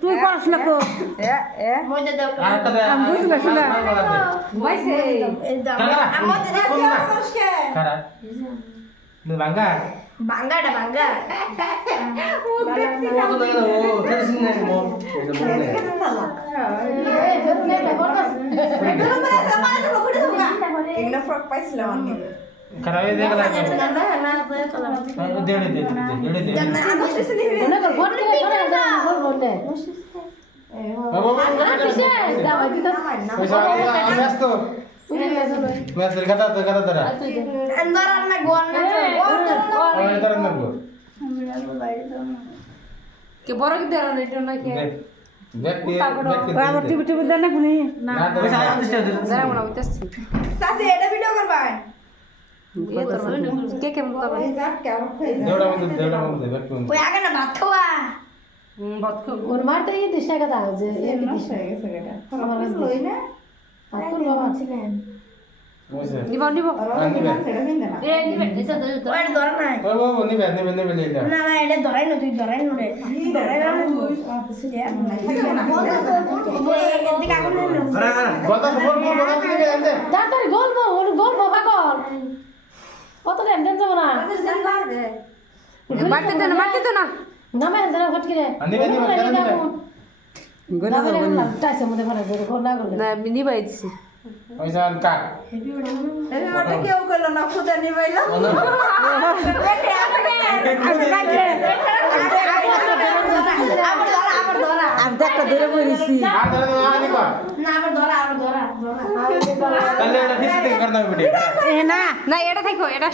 তুই করছ না তো মধ্যে দাও আরেকটা দে আমি বুঝতে পারছি না। ভাইছে এই দাও কাকা মধ্যে দাও কোন না কারা নে বাঙ্গা বাঙ্গাটা বাঙ্গা ও তো লাগে ও তেরসিন না মো এটা মো নে এগুলো ফ্রক পাইছিলাম অনেক কারা এই দেখলা না না দে মনে কর ফোন করে বলে বাবা পয়সা ব্যস্ত ব্যস্ত কথা দাঁড়া अंदर में गोल ना ওই দাঁড়া না গো কে বড় কি দেরা নেই না কি ব্যক্তি আমার টিভি টিভি দেন না কোনি না পয়সা যারা মনে হইতাছে सासी एडा वीडियो करबा কে কেমন তবে দেওড়া মধ্যে ব্যক্তি कोई आगे ना भात खावा ওর মারতে এই দিশা কথা যে এই দিশা আমার কাছে লই না আর তোর বাবা ছিলেন পয়সা নিব এ নিবে এটা তো ओए डर ना ওই বাবা নিবে এটা ना ना एडे डराई न तू डराई न रे डराई ना तू एदिকে আগুন না কথা খবর কথা দিকে জানতে ডাক্তার গল্প ওর গল্প পাগল কত দেন দেন যাব না মারতে দে না নামে দেন ফটকি রে নিবে গনা নামে না টাইসে মধ্যে ফলে করে কোন না করলে না নিবাই দিছি পয়সা কাট এই মানে কেউ কইলো না খুদা নিবাইলো আবার ধরা আমি তো একটা ধরে পড়েছি আর দাঁড়া নিবা না আবার ধরা তাহলে এটা ফিক্স করতে ভিডিও এ না না এটা থাকো এটা